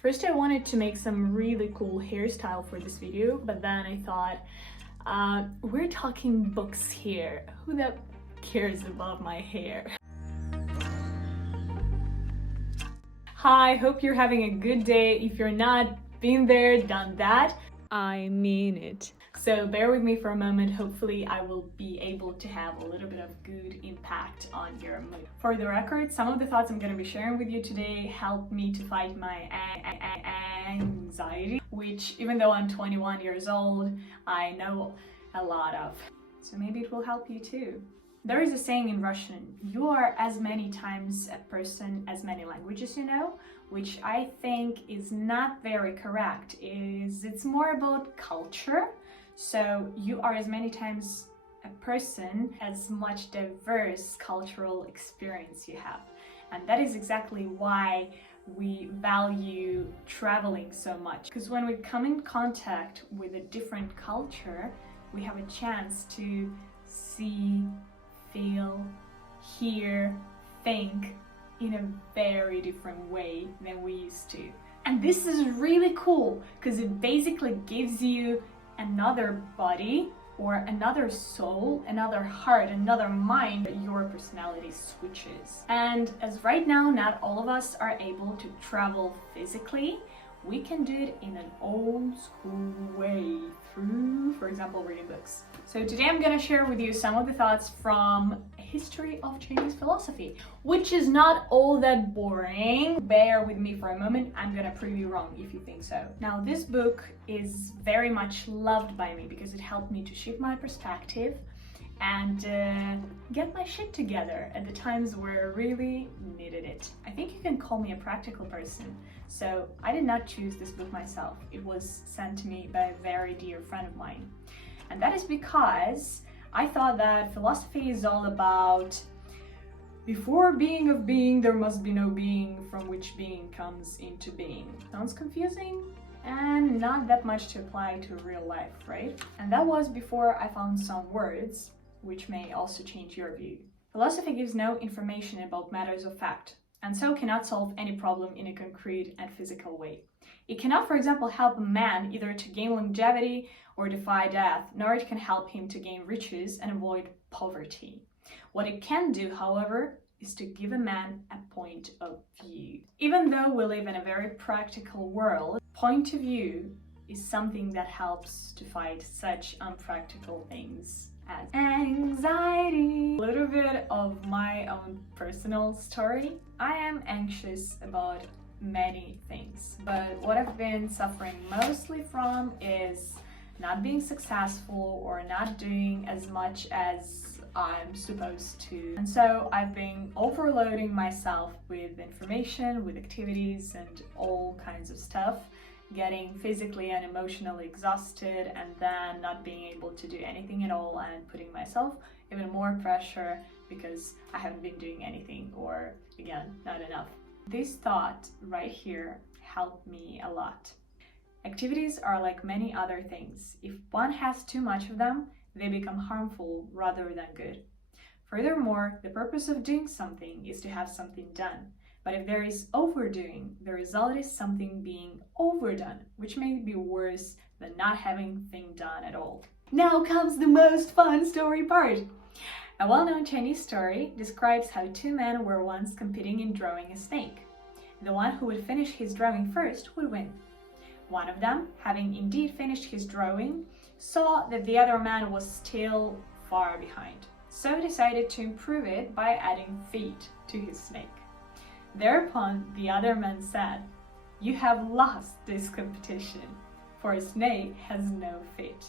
First, I wanted to make some really cool hairstyle for this video, but then I thought, we're talking books here. Who the cares about my hair? Hi, hope you're having a good day. If you're not, been there, done that. I mean it. So bear with me for a moment. Hopefully I will be able to have a little bit of good impact on your mood. For the record, some of the thoughts I'm going to be sharing with you today helped me to fight my anxiety, which even though I'm 21 years old, I know a lot of. So maybe it will help you too. There is a saying in Russian, you are as many times a person as many languages you know, which I think is not very correct. It's more about culture. So you are as many times a person as much diverse cultural experience you have. And that is exactly why we value traveling so much. Because when we come in contact with a different culture, we have a chance to see, feel, hear, think in a very different way than we used to. And this is really cool because it basically gives you another body or another soul, another heart, another mind that your personality switches. And as right now, not all of us are able to travel physically, we can do it in an old school way through, for example, reading books. So today I'm going to share with you some of the thoughts from a history of Chinese philosophy, which is not all that boring. Bear with me for a moment, I'm going to prove you wrong if you think so. Now, this book is very much loved by me because it helped me to shift my perspective and get my shit together at the times where I really needed it. I think you can call me a practical person. So I did not choose this book myself. It was sent to me by a very dear friend of mine. And that is because I thought that philosophy is all about before being of being, there must be no being from which being comes into being. Sounds confusing? And not that much to apply to real life, right? And that was before I found some words which may also change your view. Philosophy gives no information about matters of fact, and so cannot solve any problem in a concrete and physical way. It cannot, for example, help a man either to gain longevity or defy death, nor it can help him to gain riches and avoid poverty. What it can do, however, is to give a man a point of view. Even though we live in a very practical world, point of view is something that helps to fight such unpractical things as anxiety. A little bit of my own personal story. I am anxious about many things, but what I've been suffering mostly from is not being successful or not doing as much as I'm supposed to. And so I've been overloading myself with information, with activities and all kinds of stuff, getting physically and emotionally exhausted and then not being able to do anything at all and putting myself even more pressure because I haven't been doing anything or, again, not enough. This thought right here helped me a lot. Activities are like many other things. If one has too much of them, they become harmful rather than good. Furthermore, the purpose of doing something is to have something done. But if there is overdoing, the result is something being overdone, which may be worse than not having thing done at all. Now comes the most fun story part. A well-known Chinese story describes how two men were once competing in drawing a snake. The one who would finish his drawing first would win. One of them, having indeed finished his drawing, saw that the other man was still far behind, so decided to improve it by adding feet to his snake. Thereupon, the other man said, "You have lost this competition, for a snake has no feet."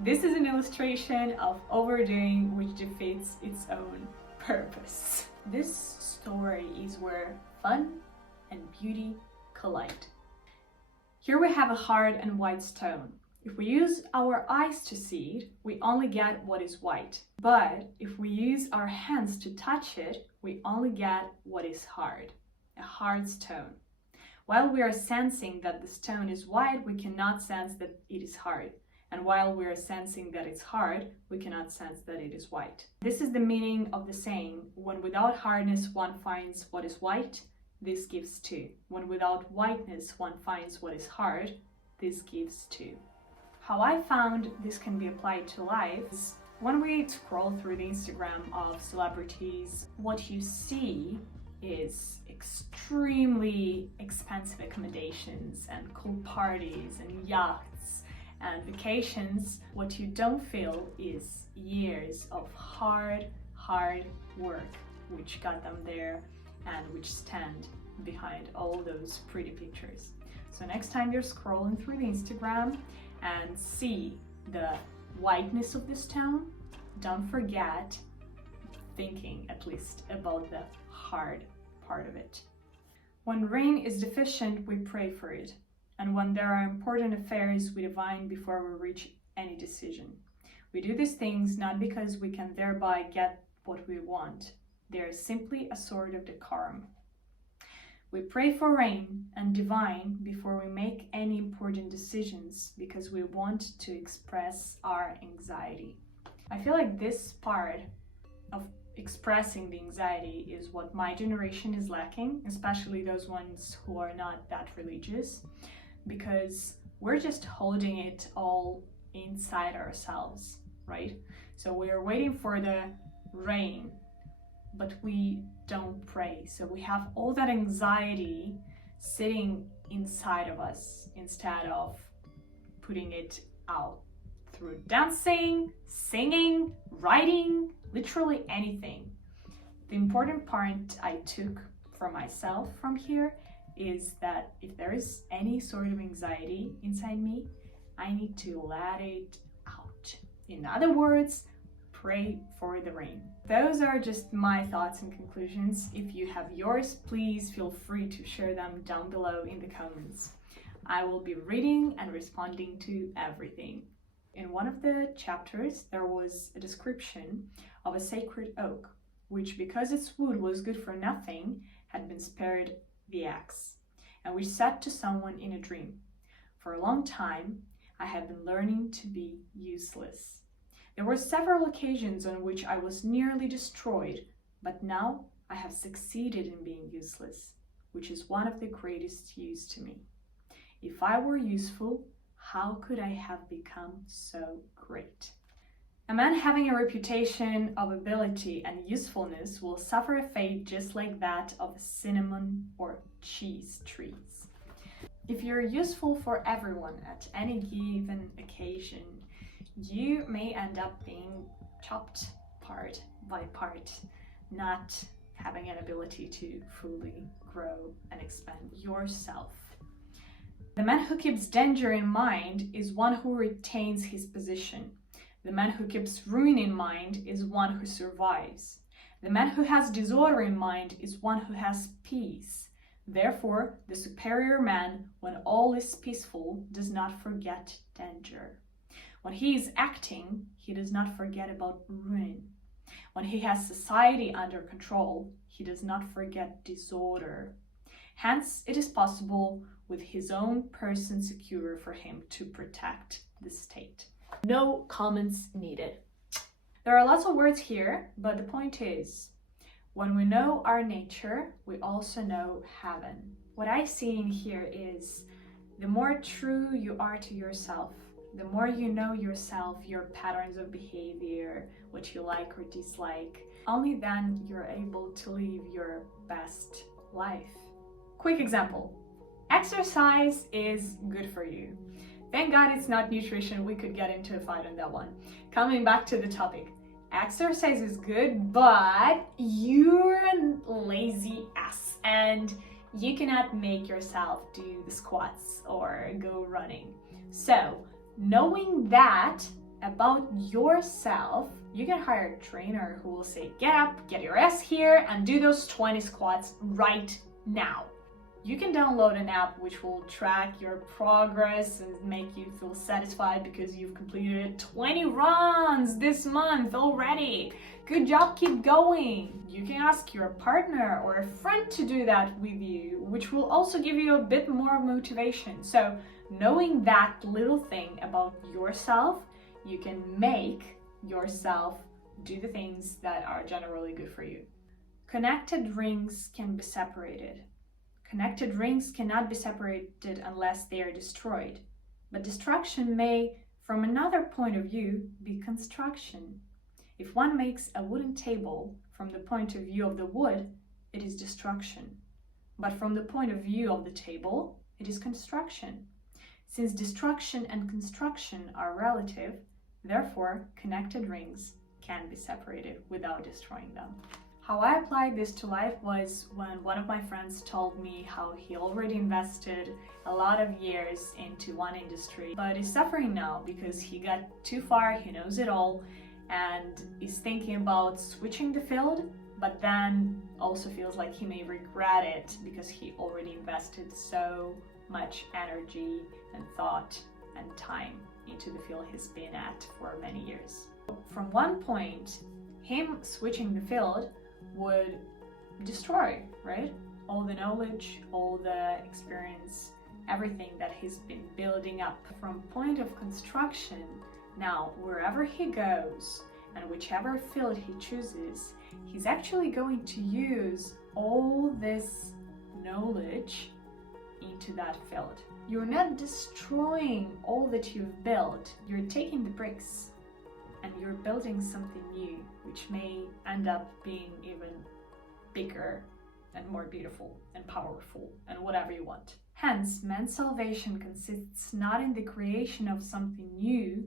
This is an illustration of overdoing which defeats its own purpose. This story is where fun and beauty collide. Here we have a hard and white stone. If we use our eyes to see it, we only get what is white. But if we use our hands to touch it, we only get what is hard, a hard stone. While we are sensing that the stone is white, we cannot sense that it is hard. And while we are sensing that it's hard, we cannot sense that it is white. This is the meaning of the saying, when without hardness one finds what is white, this gives too. When without whiteness one finds what is hard, this gives too. How I found this can be applied to life is when we scroll through the Instagram of celebrities, what you see is extremely expensive accommodations and cool parties and yachts and vacations. What you don't feel is years of hard work which got them there and which stand behind all those pretty pictures. So next time you're scrolling through the Instagram and see the whiteness of this town, don't forget thinking at least about the hard part of it. When rain is deficient, we pray for it. And when there are important affairs, we divine before we reach any decision. We do these things not because we can thereby get what we want. They are simply a sort of decorum. We pray for rain and divine before we make any important decisions because we want to express our anxiety. I feel like this part of expressing the anxiety is what my generation is lacking, especially those ones who are not that religious, because we're just holding it all inside ourselves, right? So we're waiting for the rain, but we don't pray. So we have all that anxiety sitting inside of us instead of putting it out through dancing, singing, writing, literally anything. The important part I took for myself from here is that if there is any sort of anxiety inside me, I need to let it out. In other words, pray for the rain. Those are just my thoughts and conclusions. If you have yours, please feel free to share them down below in the comments. I will be reading and responding to everything. In one of the chapters, there was a description of a sacred oak, which, because its wood was good for nothing, had been spared the axe, and which said to someone in a dream, "For a long time, I have been learning to be useless. There were several occasions on which I was nearly destroyed, but now I have succeeded in being useless, which is one of the greatest use to me. If I were useful, how could I have become so great?" A man having a reputation of ability and usefulness will suffer a fate just like that of cinnamon or cheese trees. If you're useful for everyone at any given occasion, you may end up being chopped part by part, not having an ability to fully grow and expand yourself. The man who keeps danger in mind is one who retains his position. The man who keeps ruin in mind is one who survives. The man who has disorder in mind is one who has peace. Therefore, the superior man, when all is peaceful, does not forget danger. When he is acting, he does not forget about ruin. When he has society under control, he does not forget disorder. Hence, it is possible, with his own person secure, for him to protect the state. No comments needed. There are lots of words here, but the point is, when we know our nature, we also know heaven. What I see in here is, the more true you are to yourself, the more you know yourself, your patterns of behavior, what you like or dislike, only then you're able to live your best life. Quick example. Exercise is good for you. Thank God it's not nutrition. We could get into a fight on that one. Coming back to the topic. Exercise is good, but you're a lazy ass and you cannot make yourself do the squats or go running. So, knowing that about yourself, you can hire a trainer who will say, get up, get your ass here, and do those 20 squats right now. You can download an app which will track your progress and make you feel satisfied because you've completed 20 runs this month already. Good job, keep going. You can ask your partner or a friend to do that with you, which will also give you a bit more motivation. So, knowing that little thing about yourself, you can make yourself do the things that are generally good for you. Connected rings can be separated. Connected rings cannot be separated unless they are destroyed. But destruction may, from another point of view, be construction. If one makes a wooden table from the point of view of the wood, it is destruction. But from the point of view of the table, it is construction. Since destruction and construction are relative, therefore connected rings can be separated without destroying them. How I applied this to life was when one of my friends told me how he already invested a lot of years into one industry, but is suffering now because he got too far, he knows it all, and is thinking about switching the field, but then also feels like he may regret it because he already invested so much energy and thought and time into the field he's been at for many years. From one point, him switching the field would destroy, right? All the knowledge, all the experience, everything that he's been building up. From point of construction, now wherever he goes and whichever field he chooses, he's actually going to use all this knowledge into that field. You're not destroying all that you've built, you're taking the bricks and you're building something new, which may end up being even bigger and more beautiful and powerful and whatever you want. Hence, man's salvation consists not in the creation of something new,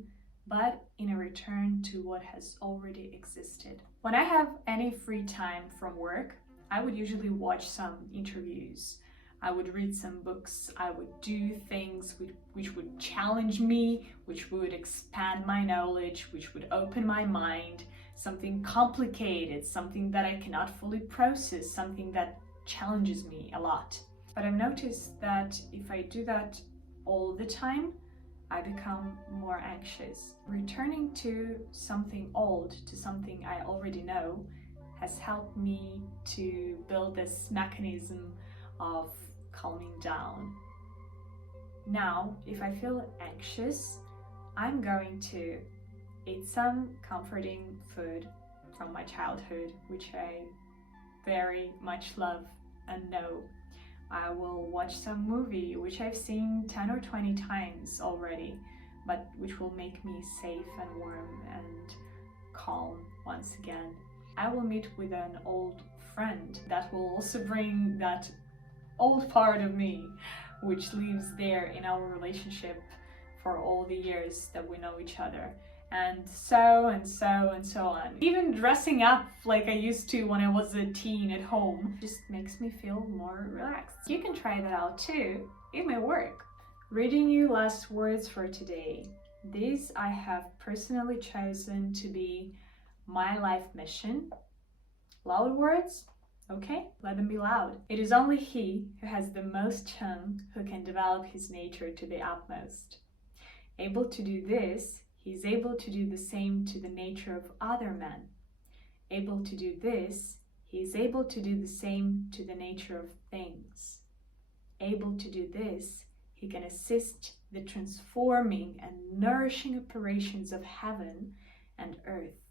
but in a return to what has already existed. When I have any free time from work, I would usually watch some interviews. I would read some books, I would do things which would challenge me, which would expand my knowledge, which would open my mind, something complicated, something that I cannot fully process, something that challenges me a lot. But I've noticed that if I do that all the time, I become more anxious. Returning to something old, to something I already know, has helped me to build this mechanism of calming down. Now, if I feel anxious, I'm going to eat some comforting food from my childhood, which I very much love and know. I will watch some movie which I've seen 10 or 20 times already, but which will make me safe and warm and calm once again. I will meet with an old friend that will also bring that old part of me, which lives there in our relationship for all the years that we know each other, and so on. Even dressing up like I used to when I was a teen at home just makes me feel more relaxed. You can try that out too, it may work. Reading you last words for today. These I have personally chosen to be my life mission. Loud words? Okay, let them be loud. It is only he who has the most chung who can develop his nature to the utmost. Able to do this, he is able to do the same to the nature of other men. Able to do this, he is able to do the same to the nature of things. Able to do this, he can assist the transforming and nourishing operations of heaven and earth.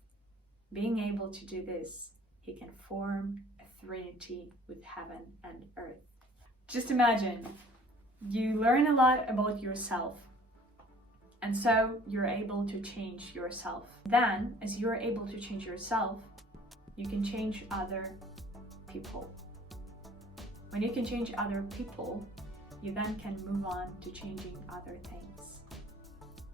Being able to do this, he can form a trinity with heaven and earth. Just imagine, you learn a lot about yourself, and so you're able to change yourself. Then, as you're able to change yourself, you can change other people. When you can change other people, you then can move on to changing other things.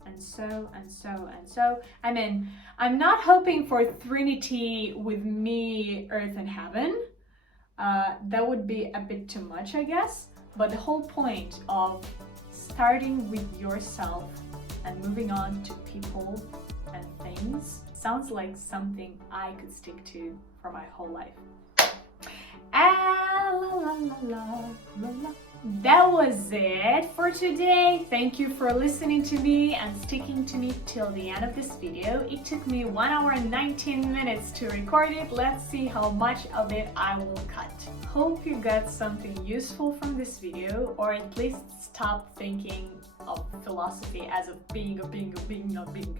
And so. I mean, I'm not hoping for Trinity with me, earth and heaven. That would be a bit too much, I guess. But the whole point of starting with yourself and moving on to people and things sounds like something I could stick to for my whole life. That was it for today. Thank you for listening to me and sticking to me till the end of this video. It took me 1 hour and 19 minutes to record it. Let's see how much of it I will cut. Hope you got something useful from this video, or at least stop thinking of philosophy as of being, not being.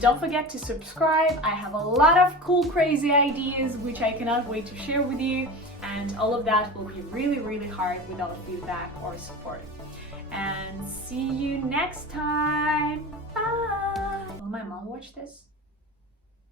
Don't forget to subscribe. I have a lot of cool, crazy ideas which I cannot wait to share with you, and all of that will be really, really hard without feedback or support. And see you next time. Bye. Will my mom watch this?